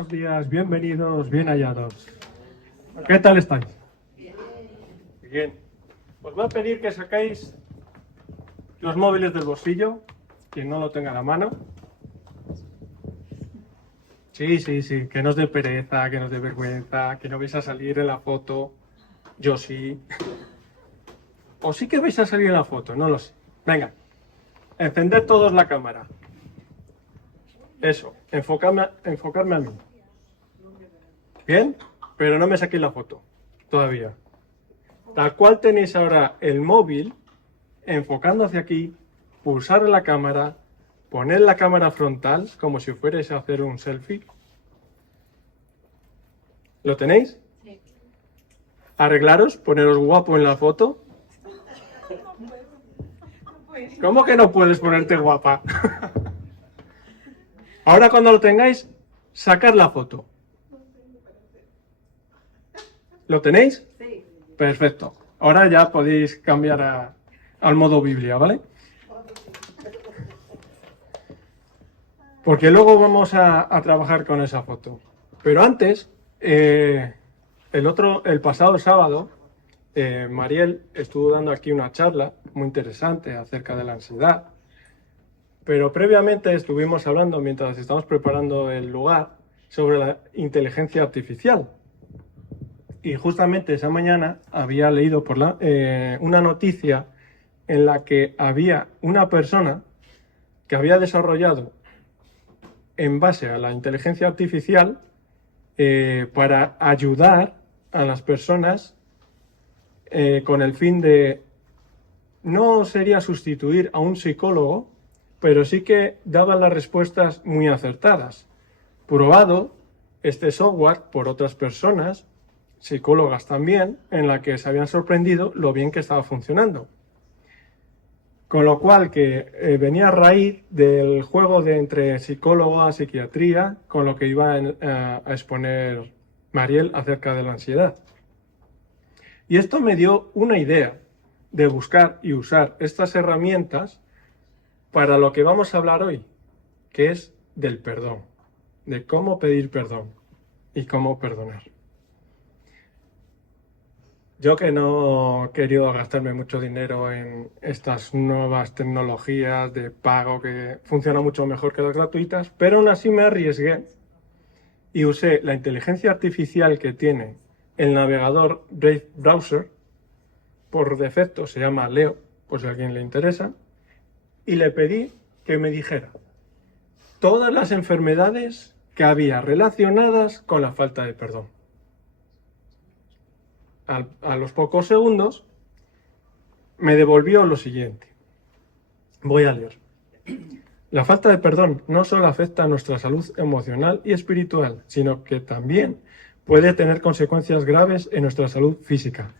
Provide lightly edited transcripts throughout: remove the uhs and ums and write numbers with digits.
buenos días, bienvenidos, bien hallados. ¿Qué tal estáis? Bien. Os voy a pedir que saquéis los móviles del bolsillo, quien no lo tenga a la mano. Sí, que no os dé pereza, que no os dé vergüenza, que no vais a salir en la foto. Yo sí. O sí que vais a salir en la foto, no lo sé. Venga, encended todos la cámara. Eso, enfocarme a mí. Bien, pero no me saquéis la foto, todavía. Tal cual tenéis ahora el móvil, enfocando hacia aquí, pulsar la cámara, poner la cámara frontal, como si fuerais a hacer un selfie. ¿Lo tenéis? Sí. Arreglaros, poneros guapo en la foto. ¿Cómo que no puedes ponerte guapa? Ahora cuando lo tengáis, sacad la foto. ¿Lo tenéis? Sí. Perfecto. Ahora ya podéis cambiar al modo Biblia, ¿vale? Porque luego vamos a trabajar con esa foto. Pero antes, el pasado sábado, Mariel estuvo dando aquí una charla muy interesante acerca de la ansiedad. Pero previamente estuvimos hablando, mientras estamos preparando el lugar, sobre la inteligencia artificial. Y justamente esa mañana había leído una noticia en la que había una persona que había desarrollado en base a la inteligencia artificial para ayudar a las personas con el fin de, no sería sustituir a un psicólogo, pero sí que daba las respuestas muy acertadas. Probado este software por otras personas, psicólogas también, en la que se habían sorprendido lo bien que estaba funcionando. Con lo cual que venía a raíz del juego de entre psicóloga, psiquiatría, con lo que iba a exponer Mariel acerca de la ansiedad. Y esto me dio una idea de buscar y usar estas herramientas para lo que vamos a hablar hoy, que es del perdón, de cómo pedir perdón y cómo perdonar. Yo que no he querido gastarme mucho dinero en estas nuevas tecnologías de pago que funcionan mucho mejor que las gratuitas, pero aún así me arriesgué y usé la inteligencia artificial que tiene el navegador Brave Browser, por defecto se llama Leo, por si a alguien le interesa, y le pedí que me dijera todas las enfermedades que había relacionadas con la falta de perdón. A los pocos segundos me devolvió lo siguiente. Voy a leer. La falta de perdón no solo afecta a nuestra salud emocional y espiritual, sino que también puede tener consecuencias graves en nuestra salud física.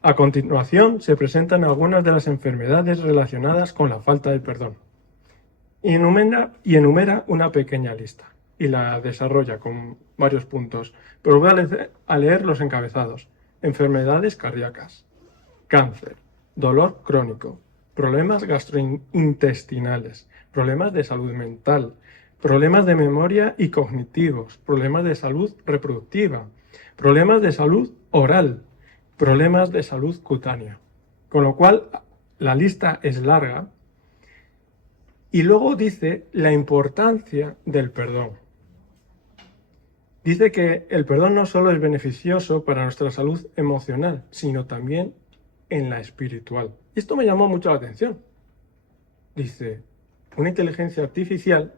A continuación se presentan algunas de las enfermedades relacionadas con la falta de perdón. Y enumera una pequeña lista y la desarrolla con varios puntos, pero voy a leer los encabezados. Enfermedades cardíacas, cáncer, dolor crónico, problemas gastrointestinales, problemas de salud mental, problemas de memoria y cognitivos, problemas de salud reproductiva, problemas de salud oral, problemas de salud cutánea. Con lo cual, la lista es larga. Y luego dice la importancia del perdón. Dice que el perdón no solo es beneficioso para nuestra salud emocional, sino también en la espiritual. Y esto me llamó mucho la atención. Dice, una inteligencia artificial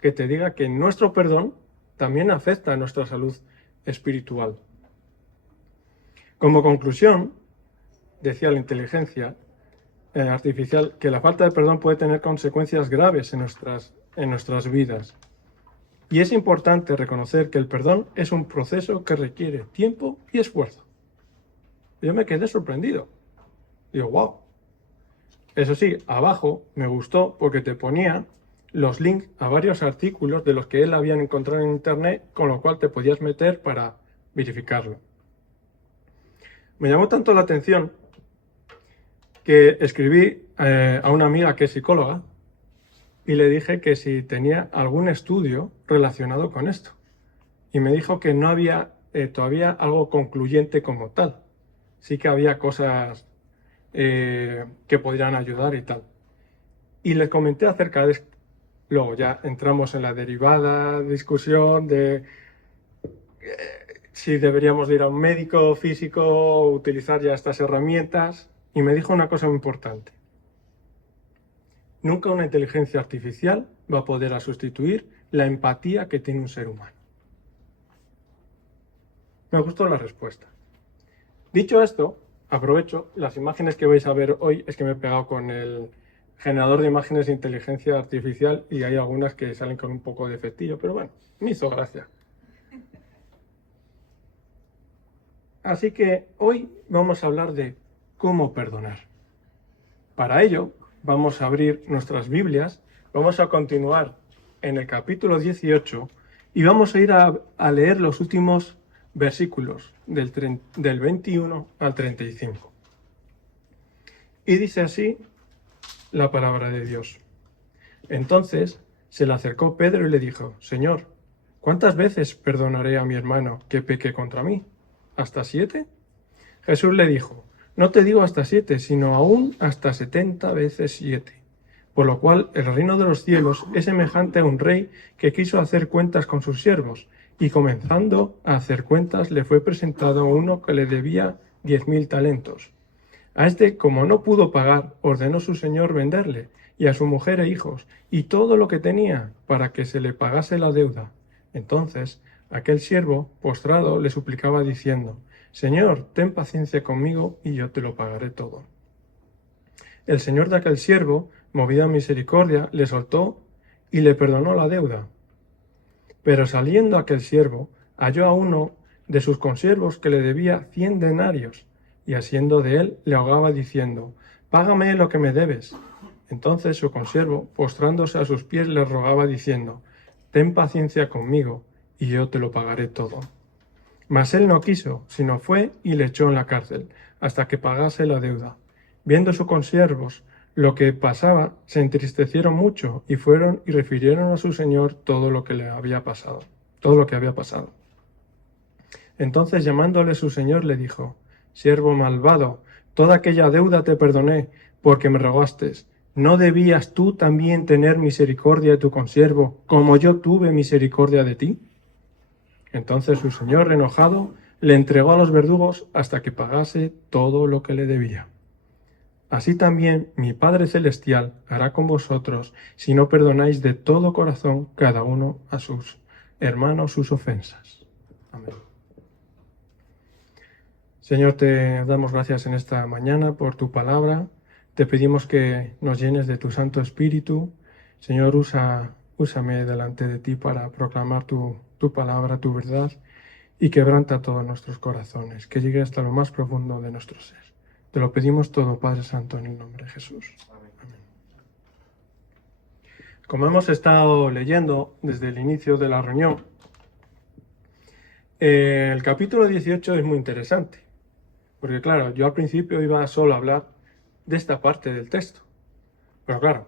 que te diga que nuestro perdón también afecta a nuestra salud espiritual. Como conclusión, decía la inteligencia artificial que la falta de perdón puede tener consecuencias graves en nuestras vidas. Y es importante reconocer que el perdón es un proceso que requiere tiempo y esfuerzo. Yo me quedé sorprendido. Digo, wow. Eso sí, abajo me gustó porque te ponía los links a varios artículos de los que él había encontrado en internet, con lo cual te podías meter para verificarlo. Me llamó tanto la atención que escribí a una amiga que es psicóloga y le dije que si tenía algún estudio relacionado con esto. Y me dijo que no había todavía algo concluyente como tal. Sí que había cosas que podrían ayudar y tal. Y le comenté acerca de esto. Luego ya entramos en la derivada discusión de si deberíamos de ir a un médico físico o utilizar ya estas herramientas. Y me dijo una cosa muy importante. Nunca una inteligencia artificial va a poder sustituir la empatía que tiene un ser humano. Me gustó la respuesta. Dicho esto, aprovecho, las imágenes que vais a ver hoy es que me he pegado con el generador de imágenes de inteligencia artificial y hay algunas que salen con un poco de efectillo, pero bueno, me hizo gracia. Así que hoy vamos a hablar de cómo perdonar. Para ello, vamos a abrir nuestras Biblias, vamos a continuar en el capítulo 18 y vamos a ir a leer los últimos versículos del 21 al 35. Y dice así la palabra de Dios. Entonces se le acercó Pedro y le dijo: Señor, ¿cuántas veces perdonaré a mi hermano que peque contra mí? ¿Hasta 7? Jesús le dijo: No te digo hasta 7, sino aún hasta 70 veces 7. Por lo cual el reino de los cielos es semejante a un rey que quiso hacer cuentas con sus siervos, y comenzando a hacer cuentas le fue presentado uno que le debía 10.000 talentos. A este, como no pudo pagar, ordenó su señor venderle, y a su mujer e hijos, y todo lo que tenía, para que se le pagase la deuda. Entonces aquel siervo, postrado, le suplicaba diciendo: Señor, ten paciencia conmigo, y yo te lo pagaré todo. El señor de aquel siervo, movido a misericordia, le soltó y le perdonó la deuda. Pero saliendo aquel siervo, halló a uno de sus consiervos que le debía 100 denarios, y asiendo de él, le ahogaba diciendo: Págame lo que me debes. Entonces su consiervo, postrándose a sus pies, le rogaba diciendo: Ten paciencia conmigo, y yo te lo pagaré todo. Mas él no quiso, sino fue y le echó en la cárcel, hasta que pagase la deuda. Viendo sus consiervos lo que pasaba, se entristecieron mucho, y fueron y refirieron a su señor todo lo que le había pasado, todo lo que había pasado. Entonces, llamándole su señor, le dijo: Siervo malvado, toda aquella deuda te perdoné, porque me rogaste. ¿No debías tú también tener misericordia de tu consiervo, como yo tuve misericordia de ti? Entonces su señor, enojado, le entregó a los verdugos hasta que pagase todo lo que le debía. Así también mi Padre Celestial hará con vosotros, si no perdonáis de todo corazón cada uno a sus hermanos sus ofensas. Amén. Señor, te damos gracias en esta mañana por tu palabra. Te pedimos que nos llenes de tu Santo Espíritu. Señor, úsame delante de ti para proclamar tu palabra, tu verdad, y quebranta todos nuestros corazones, que llegue hasta lo más profundo de nuestro ser. Te lo pedimos todo, Padre Santo, en el nombre de Jesús. Amén. Como hemos estado leyendo desde el inicio de la reunión, el capítulo 18 es muy interesante, porque claro, yo al principio iba solo a hablar de esta parte del texto, pero claro,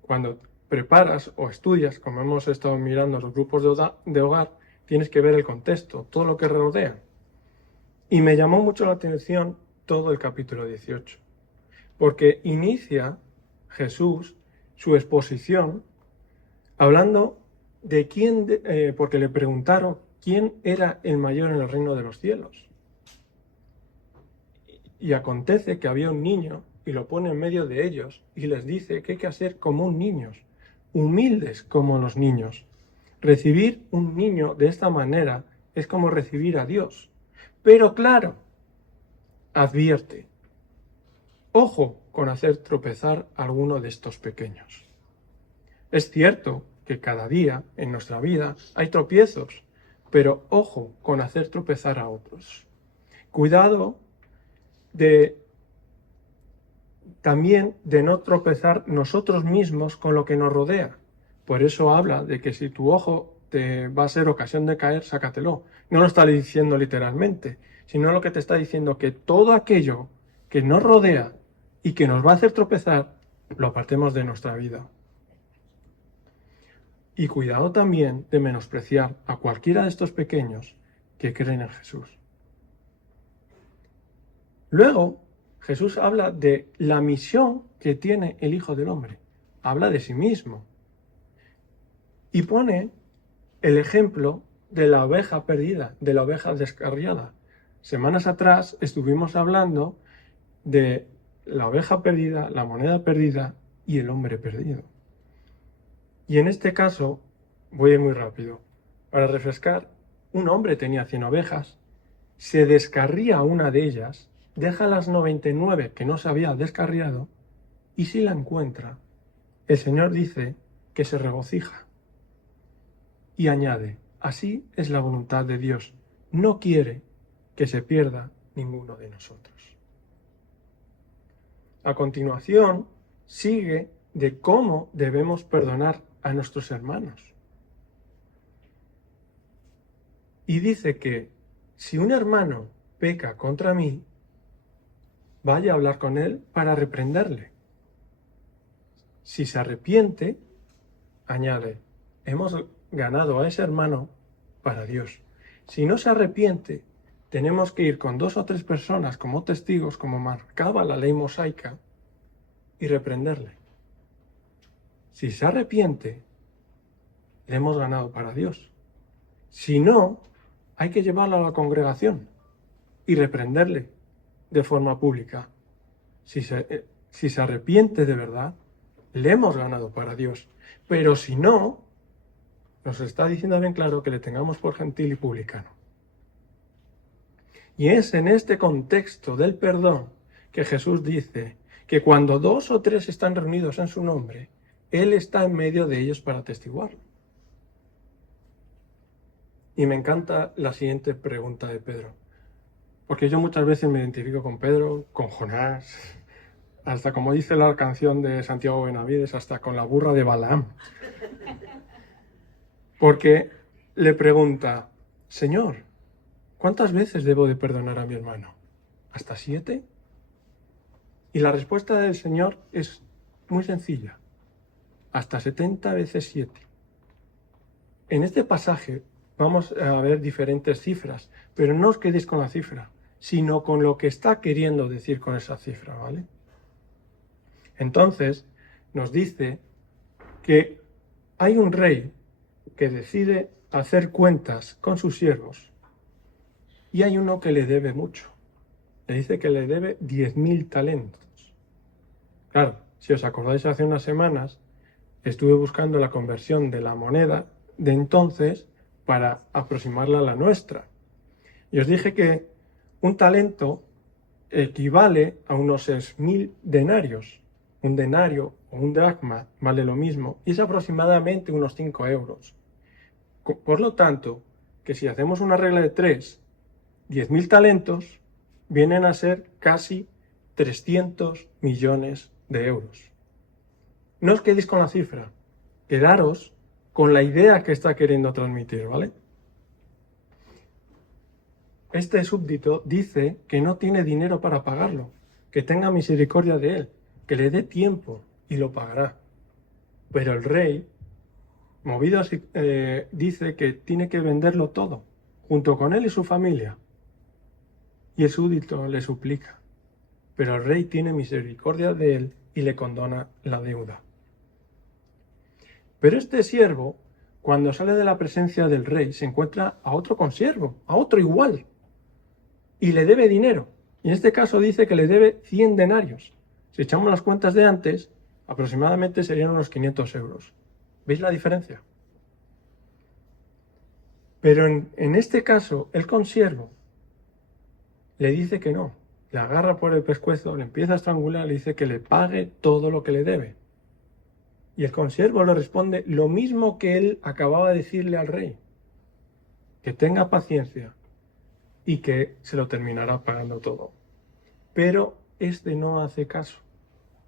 cuando preparas o estudias, como hemos estado mirando los grupos de hogar, tienes que ver el contexto, todo lo que rodea. Y me llamó mucho la atención todo el capítulo 18, porque inicia Jesús su exposición hablando de quién, porque le preguntaron quién era el mayor en el reino de los cielos. Y acontece que había un niño y lo pone en medio de ellos y les dice que hay que hacer como un niño, humildes como los niños. Recibir un niño de esta manera es como recibir a Dios. Pero claro, advierte: ojo con hacer tropezar a alguno de estos pequeños. Es cierto que cada día en nuestra vida hay tropiezos, pero ojo con hacer tropezar a otros. Cuidado también de no tropezar nosotros mismos con lo que nos rodea. Por eso habla de que si tu ojo te va a ser ocasión de caer, sácatelo. No lo está diciendo literalmente, sino lo que te está diciendo que todo aquello que nos rodea y que nos va a hacer tropezar, lo apartemos de nuestra vida. Y cuidado también de menospreciar a cualquiera de estos pequeños que creen en Jesús. Luego, Jesús habla de la misión que tiene el Hijo del Hombre. Habla de sí mismo. Y pone el ejemplo de la oveja perdida, de la oveja descarriada. Semanas atrás estuvimos hablando de la oveja perdida, la moneda perdida y el hombre perdido. Y en este caso, voy a ir muy rápido. Para refrescar, un hombre tenía 100 ovejas, se descarría una de ellas, deja las 99 que no se había descarriado, y si la encuentra, el Señor dice que se regocija. Y añade, así es la voluntad de Dios, no quiere que se pierda ninguno de nosotros. A continuación, sigue de cómo debemos perdonar a nuestros hermanos. Y dice que si un hermano peca contra mí, vaya a hablar con él para reprenderle. Si se arrepiente, añade, hemos ganado a ese hermano para Dios. Si no se arrepiente, tenemos que ir con 2 o 3 personas como testigos, como marcaba la ley mosaica, y reprenderle. Si se arrepiente, le hemos ganado para Dios. Si no, hay que llevarlo a la congregación y reprenderle de forma pública. Si se arrepiente de verdad, le hemos ganado para Dios. Pero si no, nos está diciendo bien claro que le tengamos por gentil y publicano. Y es en este contexto del perdón que Jesús dice que cuando 2 o 3 están reunidos en su nombre, Él está en medio de ellos para atestiguarlo. Y me encanta la siguiente pregunta de Pedro, porque yo muchas veces me identifico con Pedro, con Jonás, hasta como dice la canción de Santiago Benavides, hasta con la burra de Balaam. Porque le pregunta, Señor, ¿cuántas veces debo de perdonar a mi hermano? ¿Hasta 7? Y la respuesta del Señor es muy sencilla, hasta 70 veces 7. En este pasaje vamos a ver diferentes cifras, pero no os quedéis con la cifra, sino con lo que está queriendo decir con esa cifra, ¿vale? Entonces, nos dice que hay un rey que decide hacer cuentas con sus siervos y hay uno que le debe mucho. Le dice que le debe 10.000 talentos. Claro, si os acordáis, hace unas semanas estuve buscando la conversión de la moneda de entonces para aproximarla a la nuestra. Y os dije que un talento equivale a unos 6.000 denarios. Un denario o un dracma vale lo mismo y es aproximadamente unos 5 euros. Por lo tanto, que si hacemos una regla de 3, 10.000 talentos vienen a ser casi 300 millones de euros. No os quedéis con la cifra, quedaros con la idea que está queriendo transmitir, ¿vale? Este súbdito dice que no tiene dinero para pagarlo, que tenga misericordia de él, que le dé tiempo y lo pagará. Pero el rey, movido así, dice que tiene que venderlo todo, junto con él y su familia. Y el súbdito le suplica, pero el rey tiene misericordia de él y le condona la deuda. Pero este siervo, cuando sale de la presencia del rey, se encuentra a otro consiervo, a otro igual, y le debe dinero. Y en este caso dice que le debe 100 denarios. Si echamos las cuentas de antes, aproximadamente serían unos 500 euros. ¿Veis la diferencia? Pero en este caso, el consiervo le dice que no. Le agarra por el pescuezo, le empieza a estrangular, le dice que le pague todo lo que le debe. Y el consiervo le responde lo mismo que él acababa de decirle al rey, que tenga paciencia y que se lo terminará pagando todo. Pero este no hace caso,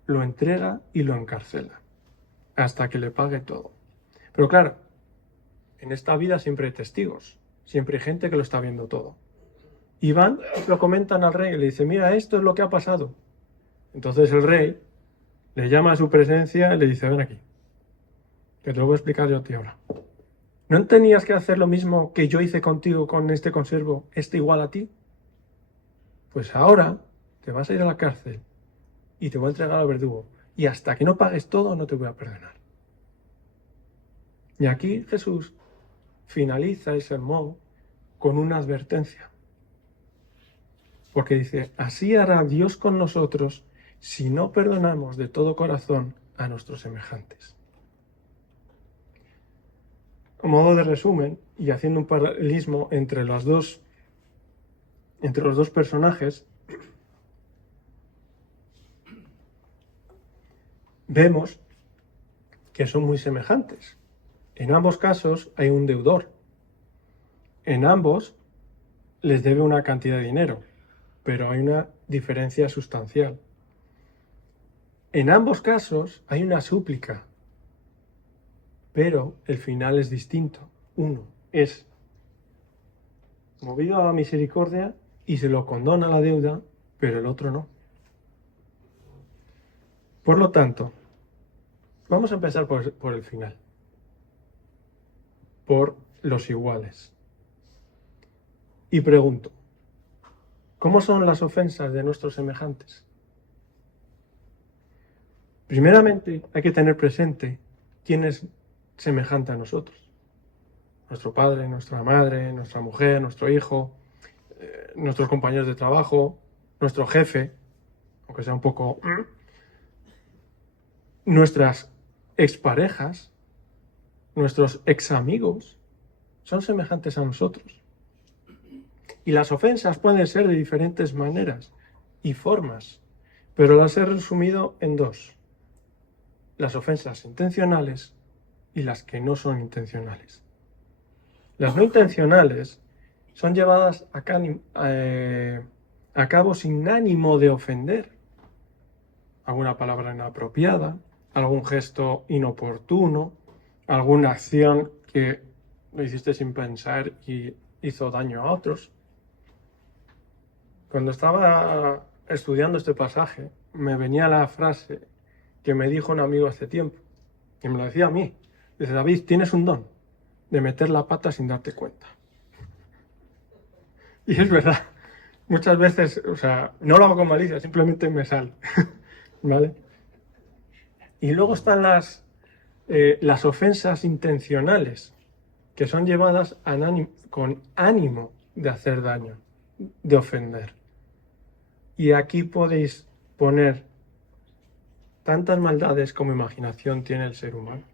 lo entrega y lo encarcela, hasta que le pague todo. Pero claro, en esta vida siempre hay testigos, siempre hay gente que lo está viendo todo. Y van y lo comentan al rey y le dicen, mira, esto es lo que ha pasado. Entonces el rey le llama a su presencia y le dice, ven aquí. que te lo voy a explicar yo a ti ahora. ¿No tenías que hacer lo mismo que yo hice contigo con este consiervo, este igual a ti? Pues ahora te vas a ir a la cárcel y te voy a entregar al verdugo. Y hasta que no pagues todo, no te voy a perdonar. Y aquí Jesús finaliza el sermón con una advertencia. Porque dice, así hará Dios con nosotros si no perdonamos de todo corazón a nuestros semejantes. A modo de resumen, y haciendo un paralelismo entre los dos personajes, vemos que son muy semejantes. En ambos casos hay un deudor. En ambos les debe una cantidad de dinero, pero hay una diferencia sustancial. En ambos casos hay una súplica, pero el final es distinto. Uno es movido a la misericordia y se lo condona la deuda, pero el otro no. Por lo tanto, vamos a empezar por el final, por los iguales. Y pregunto, ¿cómo son las ofensas de nuestros semejantes? Primeramente, hay que tener presente quién es semejante a nosotros. Nuestro padre, nuestra madre, nuestra mujer, nuestro hijo, nuestros compañeros de trabajo, nuestro jefe, aunque sea un poco... nuestras exparejas, nuestros examigos, son semejantes a nosotros. Y las ofensas pueden ser de diferentes maneras y formas, pero las he resumido en dos. Las ofensas intencionales y las que no son intencionales. Las no intencionales son llevadas a cabo sin ánimo de ofender. Alguna palabra inapropiada, algún gesto inoportuno, alguna acción que lo hiciste sin pensar y hizo daño a otros. Cuando estaba estudiando este pasaje, me venía la frase que me dijo un amigo hace tiempo, y me lo decía a mí. Dice, David, tienes un don de meter la pata sin darte cuenta. Y es verdad, muchas veces, no lo hago con malicia, simplemente me sale, ¿vale? Y luego están las ofensas intencionales, que son llevadas con ánimo de hacer daño, de ofender. Y aquí podéis poner tantas maldades como imaginación tiene el ser humano.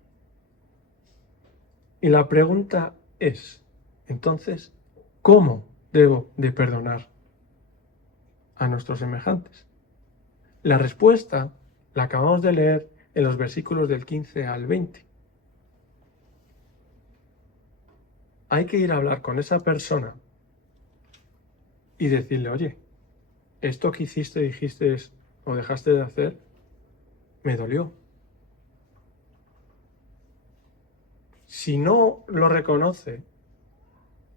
Y la pregunta es, entonces, ¿cómo debo de perdonar a nuestros semejantes? La respuesta la acabamos de leer en los versículos del 15 al 20. Hay que ir a hablar con esa persona y decirle, oye, esto que hiciste, dijiste o dejaste de hacer, me dolió. Si no lo reconoce,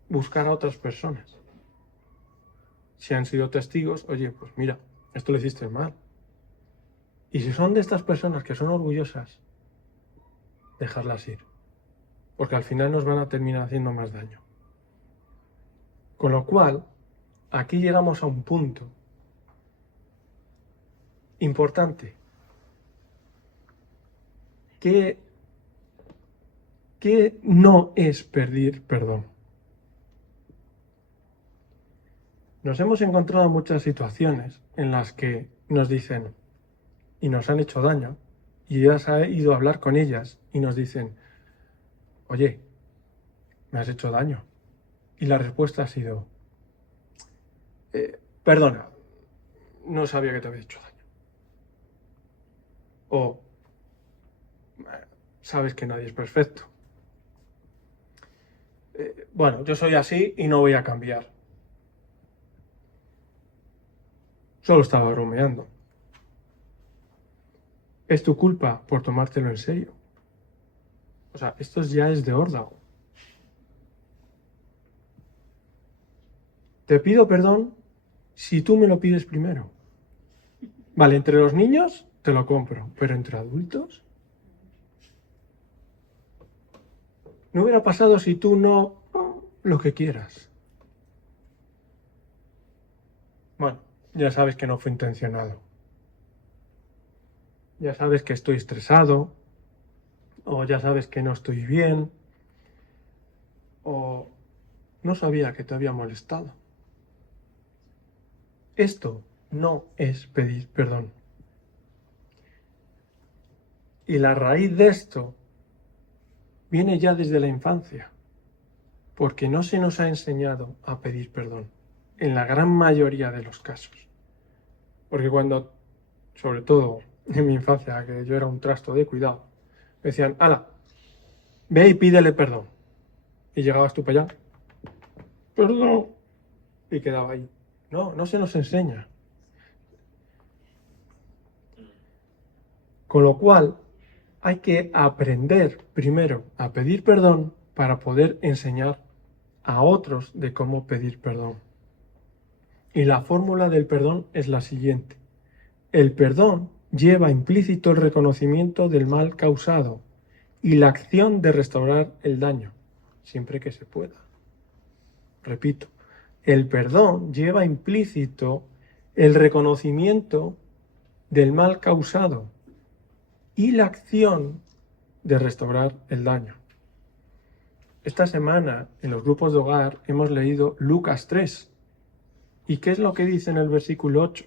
buscar a otras personas. Si han sido testigos, oye, pues mira, esto lo hiciste mal. Y si son de estas personas que son orgullosas, dejarlas ir. Porque al final nos van a terminar haciendo más daño. Con lo cual, aquí llegamos a un punto importante. ¿Qué no es pedir perdón? Nos hemos encontrado muchas situaciones en las que nos dicen y nos han hecho daño y ya se ha ido a hablar con ellas y nos dicen, oye, me has hecho daño. Y la respuesta ha sido, perdona, no sabía que te había hecho daño. O, sabes que nadie es perfecto. Bueno, yo soy así y no voy a cambiar. Solo estaba bromeando. Es tu culpa por tomártelo en serio. Esto ya es de órdago. Te pido perdón si tú me lo pides primero. Vale, entre los niños te lo compro, pero entre adultos. no hubiera pasado si tú no lo que quieras. Bueno, ya sabes que no fue intencionado. Ya sabes que estoy estresado, o ya sabes que no estoy bien, o no sabía que te había molestado. Esto no es pedir perdón. Y la raíz de esto viene ya desde la infancia, porque no se nos ha enseñado a pedir perdón, en la gran mayoría de los casos. Porque cuando, sobre todo en mi infancia, que yo era un trasto de cuidado, me decían, ala, ve y pídele perdón. Y llegabas tú para allá, perdón, y quedaba ahí. No, no se nos enseña. Con lo cual, hay que aprender primero a pedir perdón para poder enseñar a otros de cómo pedir perdón. Y la fórmula del perdón es la siguiente. El perdón lleva implícito el reconocimiento del mal causado y la acción de restaurar el daño, siempre que se pueda. Repito, el perdón lleva implícito el reconocimiento del mal causado y la acción de restaurar el daño. Esta semana en los grupos de hogar hemos leído Lucas 3. ¿Y qué es lo que dice en el versículo 8?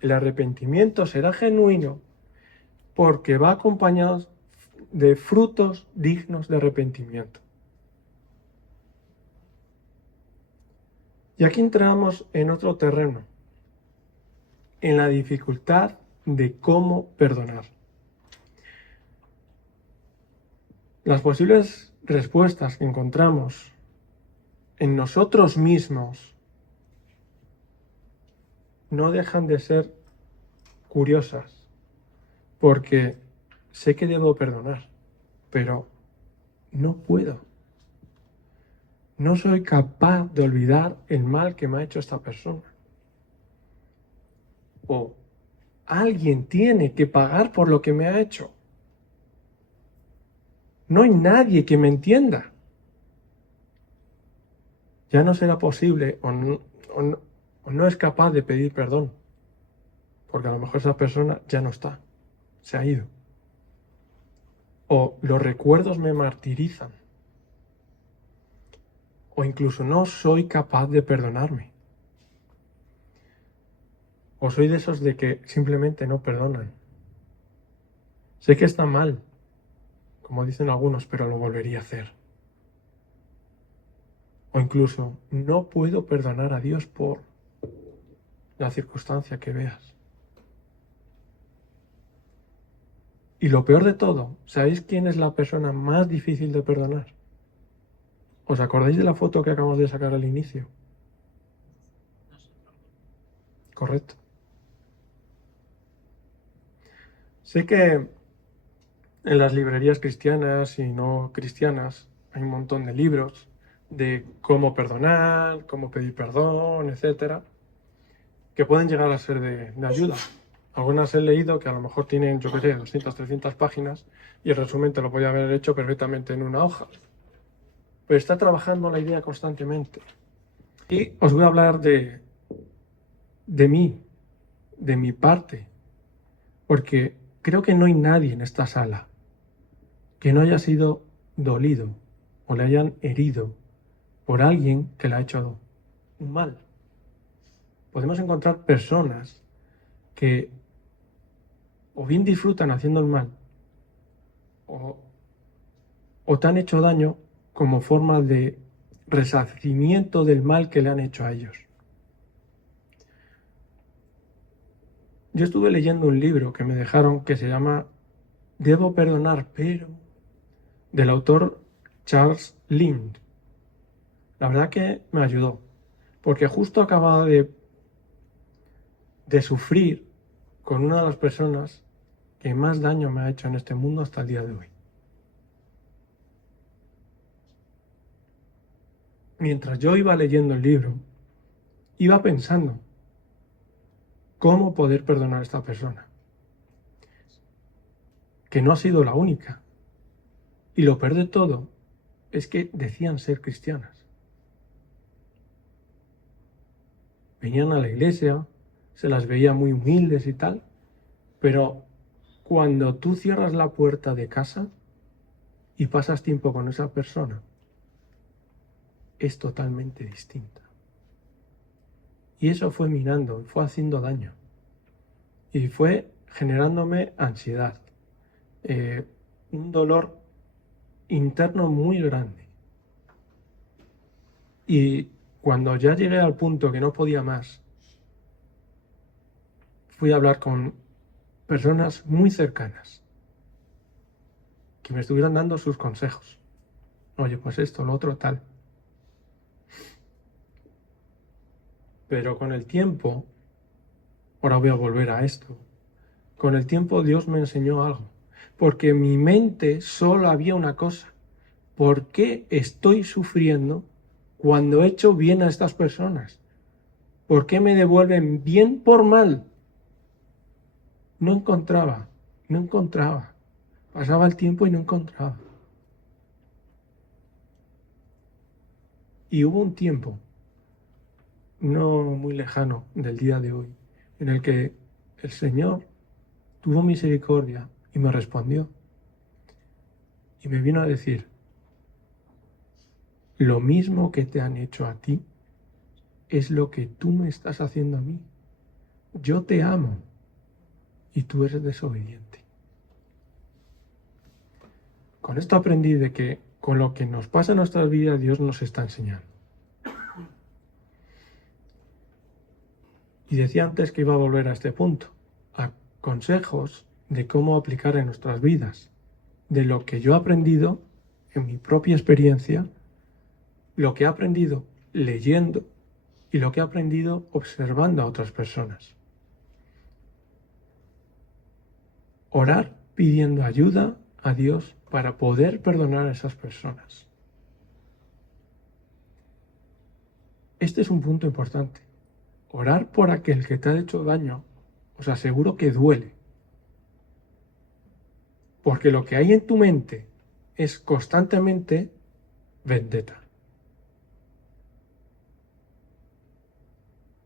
El arrepentimiento será genuino porque va acompañado de frutos dignos de arrepentimiento. Y aquí entramos en otro terreno, en la dificultad de cómo perdonar. Las posibles respuestas que encontramos en nosotros mismos no dejan de ser curiosas, porque sé que debo perdonar, pero no puedo. No soy capaz de olvidar el mal que me ha hecho esta persona. O alguien tiene que pagar por lo que me ha hecho. No hay nadie que me entienda. Ya no será posible o no es capaz de pedir perdón, porque a lo mejor esa persona ya no está, se ha ido. O los recuerdos me martirizan. O incluso no soy capaz de perdonarme. O soy de esos de que simplemente no perdonan. Sé que está mal, como dicen algunos, pero lo volvería a hacer. O incluso no puedo perdonar a Dios por la circunstancia que veas. Y lo peor de todo, ¿sabéis quién es la persona más difícil de perdonar? ¿Os acordáis de la foto que acabamos de sacar al inicio? Correcto. Sé que en las librerías cristianas y no cristianas hay un montón de libros de cómo perdonar, cómo pedir perdón, etcétera, que pueden llegar a ser de ayuda. Algunas he leído que a lo mejor tienen, yo qué sé, 200, 300 páginas y el resumen te lo podía haber hecho perfectamente en una hoja. Pero está trabajando la idea constantemente. Y os voy a hablar de mí, de mi parte, porque creo que no hay nadie en esta sala que no haya sido dolido o le hayan herido por alguien que le ha hecho un mal. Podemos encontrar personas que o bien disfrutan haciendo el mal o, o te han hecho daño como forma de resarcimiento del mal que le han hecho a ellos. Yo estuve leyendo un libro que me dejaron que se llama Debo perdonar, pero del autor Charles Lind. La verdad que me ayudó, porque justo acababa de sufrir con una de las personas que más daño me ha hecho en este mundo hasta el día de hoy. Mientras yo iba leyendo el libro, iba pensando cómo poder perdonar a esta persona, que no ha sido la única. Y lo peor de todo es que decían ser cristianas. Venían a la iglesia, se las veía muy humildes y tal, pero cuando tú cierras la puerta de casa y pasas tiempo con esa persona, es totalmente distinta. Y eso fue minando, fue haciendo daño. Y fue generándome ansiedad, un dolor interno muy grande. Y cuando ya llegué al punto que no podía más, fui a hablar con personas muy cercanas que me estuvieran dando sus consejos. Oye, pues esto, lo otro, tal. Pero con el tiempo, ahora voy a volver a esto, con el tiempo Dios me enseñó algo. Porque en mi mente solo había una cosa. ¿Por qué estoy sufriendo cuando he hecho bien a estas personas? ¿Por qué me devuelven bien por mal? No encontraba. Pasaba el tiempo y no encontraba. Y hubo un tiempo, no muy lejano del día de hoy, en el que el Señor tuvo misericordia y me respondió. Y me vino a decir, lo mismo que te han hecho a ti, es lo que tú me estás haciendo a mí. Yo te amo y tú eres desobediente. Con esto aprendí de que con lo que nos pasa en nuestras vidas, Dios nos está enseñando. Y decía antes que iba a volver a este punto, a consejos de cómo aplicar en nuestras vidas, de lo que yo he aprendido en mi propia experiencia, lo que he aprendido leyendo y lo que he aprendido observando a otras personas. Orar pidiendo ayuda a Dios para poder perdonar a esas personas. Este es un punto importante. Orar por aquel que te ha hecho daño, os aseguro que duele. Porque lo que hay en tu mente es constantemente vendetta.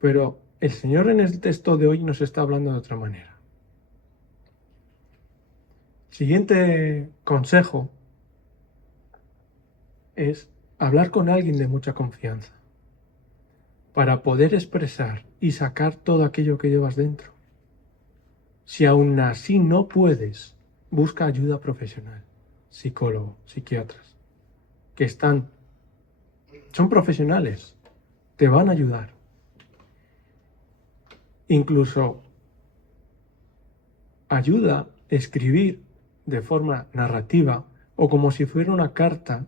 Pero el Señor en el texto de hoy nos está hablando de otra manera. Siguiente consejo es hablar con alguien de mucha confianza para poder expresar y sacar todo aquello que llevas dentro. Si aún así no puedes, busca ayuda profesional, psicólogo, psiquiatras, que son profesionales, te van a ayudar. Incluso ayuda a escribir de forma narrativa o como si fuera una carta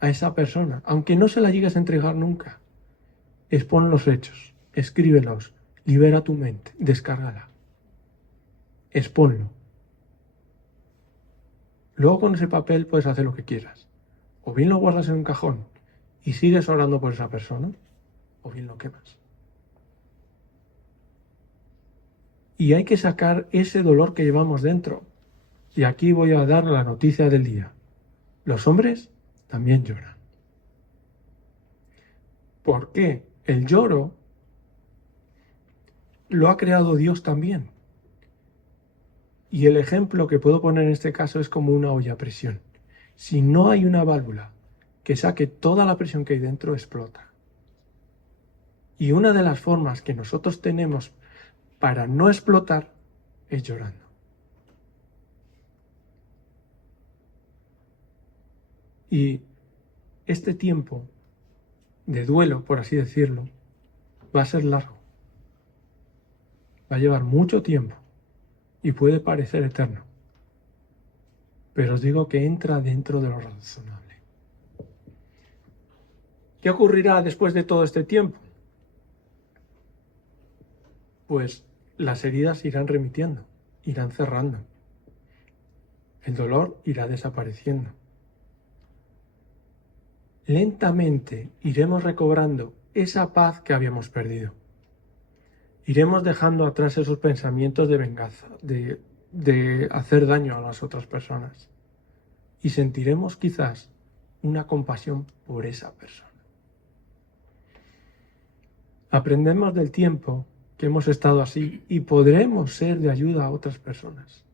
a esa persona, aunque no se la llegues a entregar nunca. Expon los hechos, escríbelos, libera tu mente, descárgala. Exponlo. Luego con ese papel puedes hacer lo que quieras. O bien lo guardas en un cajón y sigues orando por esa persona, o bien lo quemas. Y hay que sacar ese dolor que llevamos dentro. Y aquí voy a dar la noticia del día. Los hombres también lloran. ¿Por qué? El lloro lo ha creado Dios también. Y el ejemplo que puedo poner en este caso es como una olla a presión. Si no hay una válvula que saque toda la presión que hay dentro, explota. Y una de las formas que nosotros tenemos para no explotar es llorando. Y este tiempo de duelo, por así decirlo, va a ser largo. Va a llevar mucho tiempo y puede parecer eterno. Pero os digo que entra dentro de lo razonable. ¿Qué ocurrirá después de todo este tiempo? Pues las heridas irán remitiendo, irán cerrando. El dolor irá desapareciendo. Lentamente iremos recobrando esa paz que habíamos perdido. Iremos dejando atrás esos pensamientos de venganza, de hacer daño a las otras personas. Y sentiremos quizás una compasión por esa persona. Aprendemos del tiempo que hemos estado así y podremos ser de ayuda a otras personas.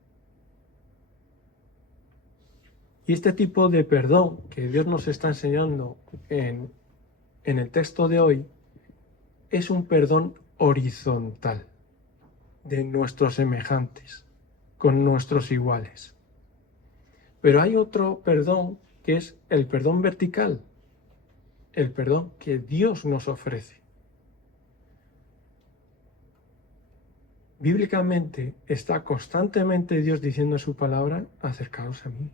Y este tipo de perdón que Dios nos está enseñando en el texto de hoy es un perdón horizontal de nuestros semejantes, con nuestros iguales. Pero hay otro perdón que es el perdón vertical, el perdón que Dios nos ofrece. Bíblicamente está constantemente Dios diciendo en su palabra, acercaos a mí,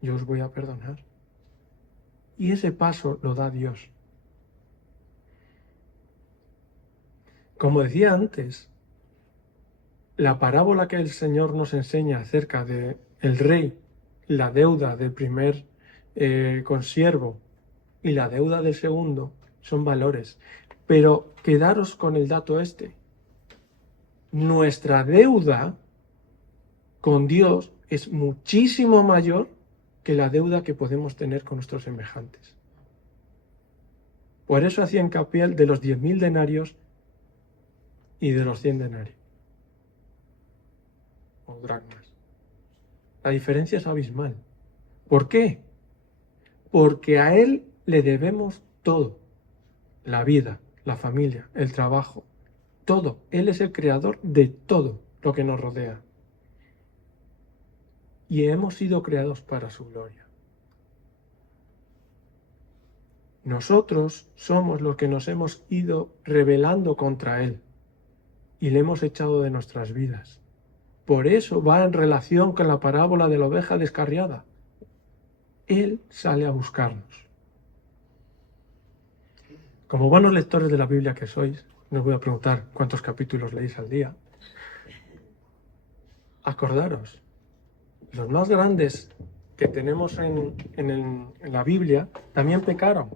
yo os voy a perdonar. Y ese paso lo da Dios. Como decía antes, la parábola que el Señor nos enseña acerca de el rey, la deuda del primer consiervo y la deuda del segundo son valores. Pero quedaros con el dato este. Nuestra deuda con Dios es muchísimo mayor que la deuda que podemos tener con nuestros semejantes. Por eso hacía hincapié de los 10.000 denarios y de los 100 denarios. O dracmas. La diferencia es abismal. ¿Por qué? Porque a Él le debemos todo. La vida, la familia, el trabajo, todo. Él es el creador de todo lo que nos rodea. Y hemos sido creados para su gloria. Nosotros somos los que nos hemos ido rebelando contra Él y le hemos echado de nuestras vidas. Por eso va en relación con la parábola de la oveja descarriada. Él sale a buscarnos. Como buenos lectores de la Biblia que sois, no os voy a preguntar cuántos capítulos leéis al día. Acordaros, los más grandes que tenemos en la Biblia también pecaron.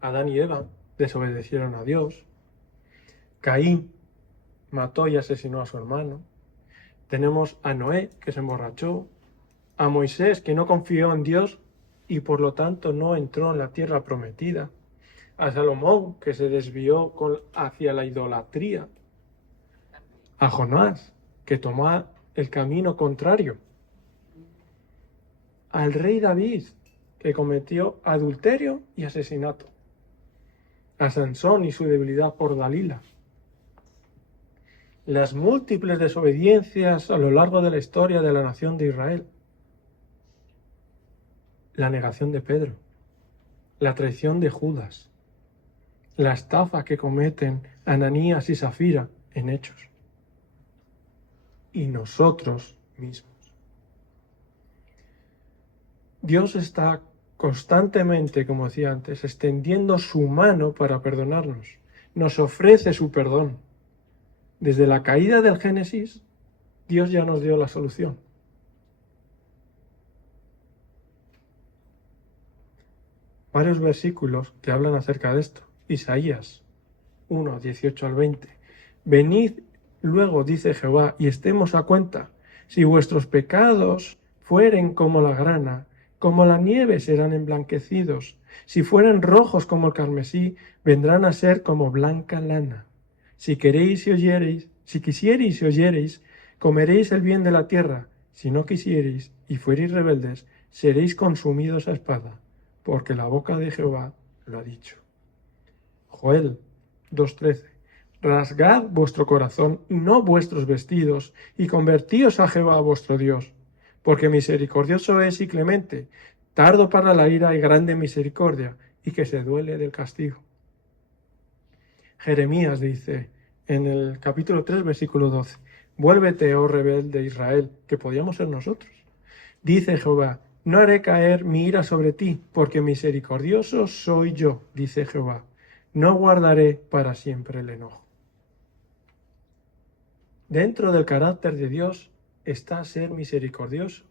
Adán y Eva desobedecieron a Dios. Caín mató y asesinó a su hermano. Tenemos a Noé, que se emborrachó. A Moisés, que no confió en Dios y por lo tanto no entró en la tierra prometida. A Salomón, que se desvió hacia la idolatría. A Jonás, que tomó el camino contrario. Al rey David, que cometió adulterio y asesinato. A Sansón y su debilidad por Dalila. Las múltiples desobediencias a lo largo de la historia de la nación de Israel. La negación de Pedro. La traición de Judas. La estafa que cometen Ananías y Safira en Hechos. Y nosotros mismos. Dios está constantemente, como decía antes, extendiendo su mano para perdonarnos. Nos ofrece su perdón. Desde la caída del Génesis, Dios ya nos dio la solución. Varios versículos que hablan acerca de esto. Isaías 1, 18 al 20. Venid luego, dice Jehová, y estemos a cuenta. Si vuestros pecados fueren como la grana, como la nieve serán emblanquecidos. Si fueren rojos como el carmesí, vendrán a ser como blanca lana. Si queréis y oyereis, si quisiereis y oyereis, comeréis el bien de la tierra. Si no quisiereis y fuereis rebeldes, seréis consumidos a espada, porque la boca de Jehová lo ha dicho. Joel 2:13. Rasgad vuestro corazón y no vuestros vestidos, y convertíos a Jehová vuestro Dios, porque misericordioso es y clemente, tardo para la ira y grande misericordia, y que se duele del castigo. Jeremías dice en el capítulo 3, versículo 12, vuélvete, oh rebelde Israel, que podíamos ser nosotros. Dice Jehová, no haré caer mi ira sobre ti, porque misericordioso soy yo, dice Jehová. No guardaré para siempre el enojo. Dentro del carácter de Dios está ser misericordioso.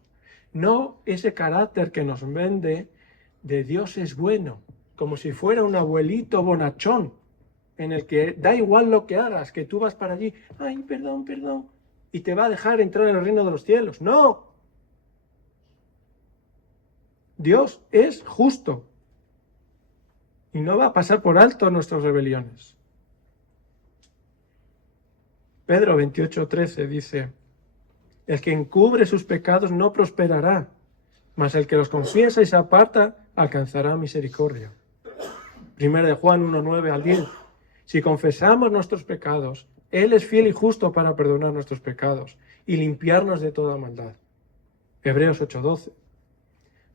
No ese carácter que nos vende de Dios es bueno, como si fuera un abuelito bonachón, en el que da igual lo que hagas, que tú vas para allí, ay, perdón, perdón, y te va a dejar entrar en el reino de los cielos. ¡No! Dios es justo y no va a pasar por alto nuestras rebeliones. Pedro 28:13 dice: el que encubre sus pecados no prosperará, mas el que los confiesa y se aparta alcanzará misericordia. 1 Juan 1:9-10. Si confesamos nuestros pecados, Él es fiel y justo para perdonar nuestros pecados y limpiarnos de toda maldad. Hebreos 8:12.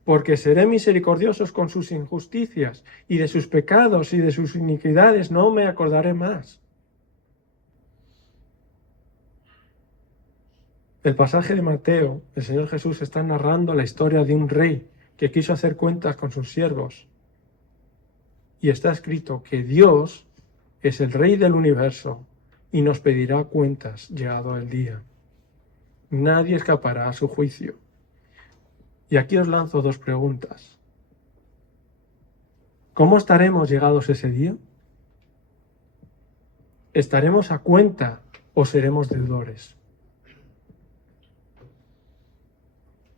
Porque seré misericordioso con sus injusticias, y de sus pecados y de sus iniquidades no me acordaré más. El pasaje de Mateo, el Señor Jesús está narrando la historia de un rey que quiso hacer cuentas con sus siervos. Y está escrito que Dios es el Rey del universo y nos pedirá cuentas llegado el día. Nadie escapará a su juicio. Y aquí os lanzo dos preguntas. ¿Cómo estaremos llegados ese día? ¿Estaremos a cuenta o seremos deudores?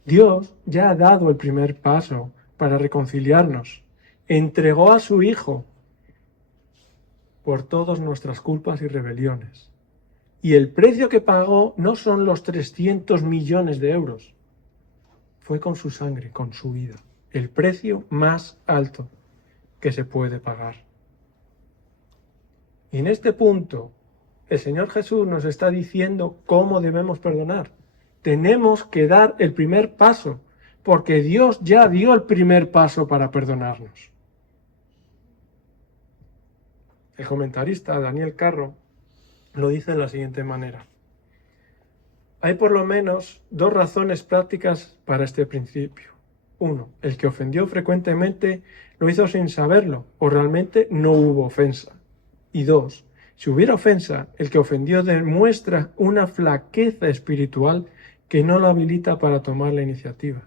Dios ya ha dado el primer paso para reconciliarnos. Entregó a su Hijo por todas nuestras culpas y rebeliones. Y el precio que pagó no son los 300 millones de euros. Fue con su sangre, con su vida. El precio más alto que se puede pagar. Y en este punto, el Señor Jesús nos está diciendo cómo debemos perdonar. Tenemos que dar el primer paso, porque Dios ya dio el primer paso para perdonarnos. El comentarista Daniel Carro lo dice de la siguiente manera: hay por lo menos dos razones prácticas para este principio. Uno, el que ofendió frecuentemente lo hizo sin saberlo, o realmente no hubo ofensa. Y dos, si hubiera ofensa, el que ofendió demuestra una flaqueza espiritual que no lo habilita para tomar la iniciativa.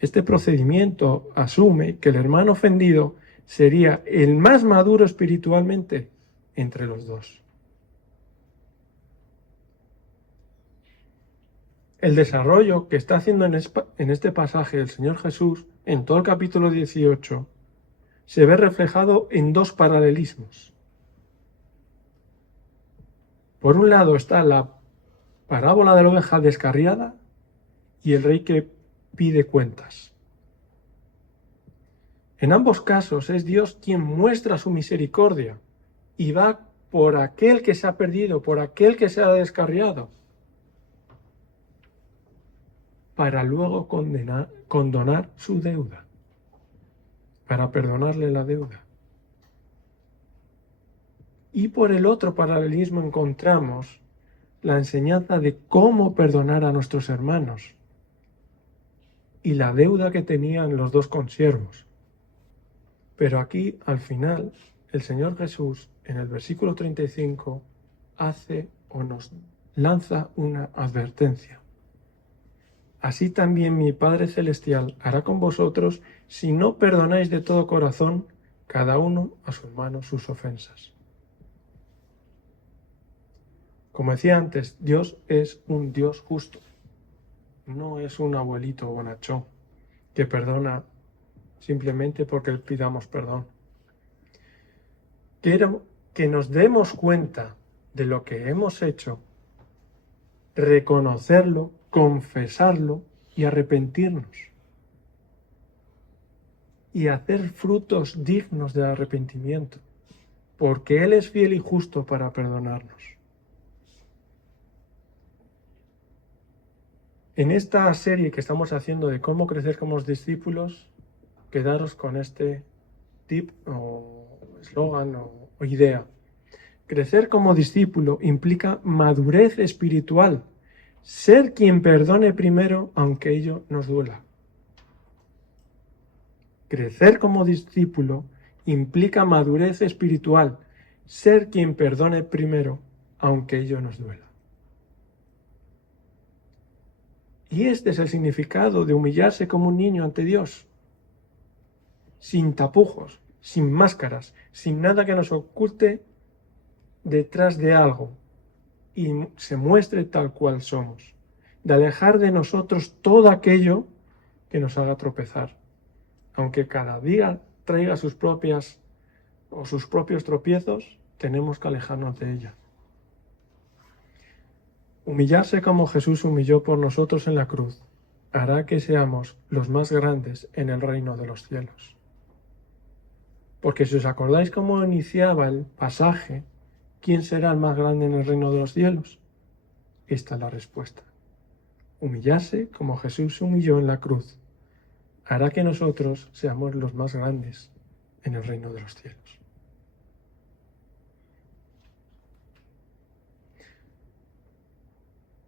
Este procedimiento asume que el hermano ofendido sería el más maduro espiritualmente entre los dos. El desarrollo que está haciendo en este pasaje el Señor Jesús, en todo el capítulo 18, se ve reflejado en dos paralelismos. Por un lado está la parábola de la oveja descarriada y el rey que pide cuentas. En ambos casos es Dios quien muestra su misericordia y va por aquel que se ha perdido, por aquel que se ha descarriado, para luego condonar su deuda, para perdonarle la deuda. Y por el otro paralelismo encontramos la enseñanza de cómo perdonar a nuestros hermanos y la deuda que tenían los dos consiervos. Pero aquí, al final, el Señor Jesús, en el versículo 35, hace o nos lanza una advertencia. Así también mi Padre Celestial hará con vosotros si no perdonáis de todo corazón cada uno a su hermano sus ofensas. Como decía antes, Dios es un Dios justo. No es un abuelito bonachón que perdona simplemente porque le pidamos perdón. Quiero que nos demos cuenta de lo que hemos hecho, reconocerlo, confesarlo y arrepentirnos. Y hacer frutos dignos de arrepentimiento, porque Él es fiel y justo para perdonarnos. En esta serie que estamos haciendo de cómo crecer como discípulos, quedaros con este tip o eslogan o idea. Crecer como discípulo implica madurez espiritual, ser quien perdone primero aunque ello nos duela. Crecer como discípulo implica madurez espiritual, ser quien perdone primero aunque ello nos duela. Y este es el significado de humillarse como un niño ante Dios, sin tapujos, sin máscaras, sin nada que nos oculte detrás de algo y se muestre tal cual somos, de alejar de nosotros todo aquello que nos haga tropezar aunque cada día traiga sus propios tropiezos, tenemos que alejarnos de ella. Humillarse como Jesús humilló por nosotros en la cruz hará que seamos los más grandes en el reino de los cielos. Porque si os acordáis cómo iniciaba el pasaje, ¿quién será el más grande en el reino de los cielos? Esta es la respuesta. Humillarse como Jesús se humilló en la cruz hará que nosotros seamos los más grandes en el reino de los cielos.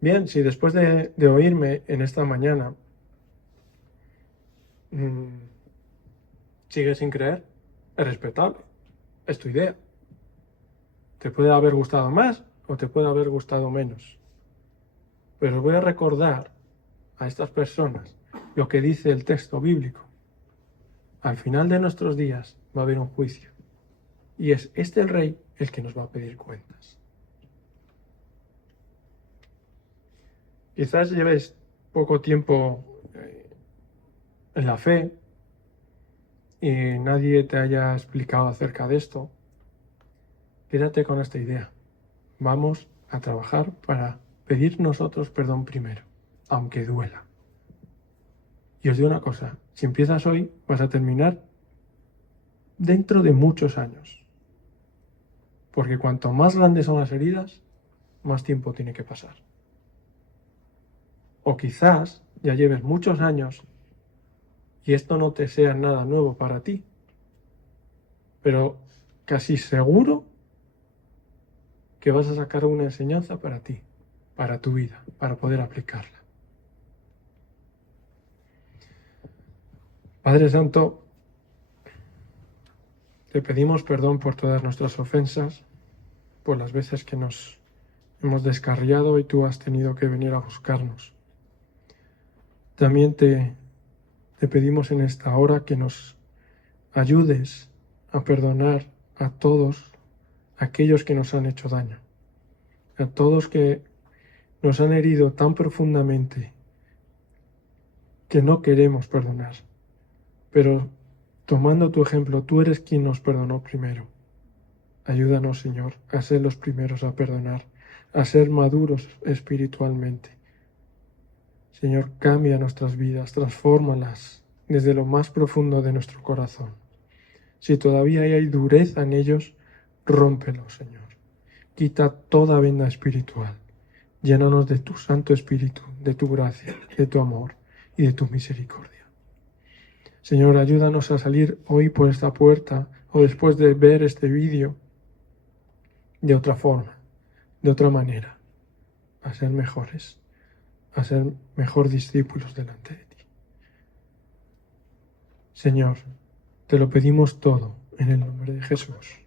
Bien, si después de oírme en esta mañana sigues sin creer, es respetable, es tu idea. Te puede haber gustado más o te puede haber gustado menos. Pero os voy a recordar a estas personas lo que dice el texto bíblico. Al final de nuestros días va a haber un juicio. Y es este el rey el que nos va a pedir cuentas. Quizás lleves poco tiempo en la fe y nadie te haya explicado acerca de esto. Quédate con esta idea. Vamos a trabajar para pedir nosotros perdón primero, aunque duela. Y os digo una cosa, si empiezas hoy, vas a terminar dentro de muchos años. Porque cuanto más grandes son las heridas, más tiempo tiene que pasar. O quizás ya lleves muchos años y esto no te sea nada nuevo para ti. Pero casi seguro que vas a sacar una enseñanza para ti, para tu vida, para poder aplicarla. Padre Santo, te pedimos perdón por todas nuestras ofensas, por las veces que nos hemos descarriado y tú has tenido que venir a buscarnos. También te pedimos en esta hora que nos ayudes a perdonar a todos aquellos que nos han hecho daño, a todos que nos han herido tan profundamente que no queremos perdonar. Pero tomando tu ejemplo, tú eres quien nos perdonó primero. Ayúdanos, Señor, a ser los primeros a perdonar, a ser maduros espiritualmente. Señor, cambia nuestras vidas, transfórmalas desde lo más profundo de nuestro corazón. Si todavía hay dureza en ellos, rómpelo, Señor. Quita toda venda espiritual. Llénanos de tu Santo Espíritu, de tu gracia, de tu amor y de tu misericordia. Señor, ayúdanos a salir hoy por esta puerta o después de ver este vídeo de otra forma, de otra manera, a ser mejores, a ser mejor discípulos delante de ti. Señor, te lo pedimos todo en el nombre de Jesús.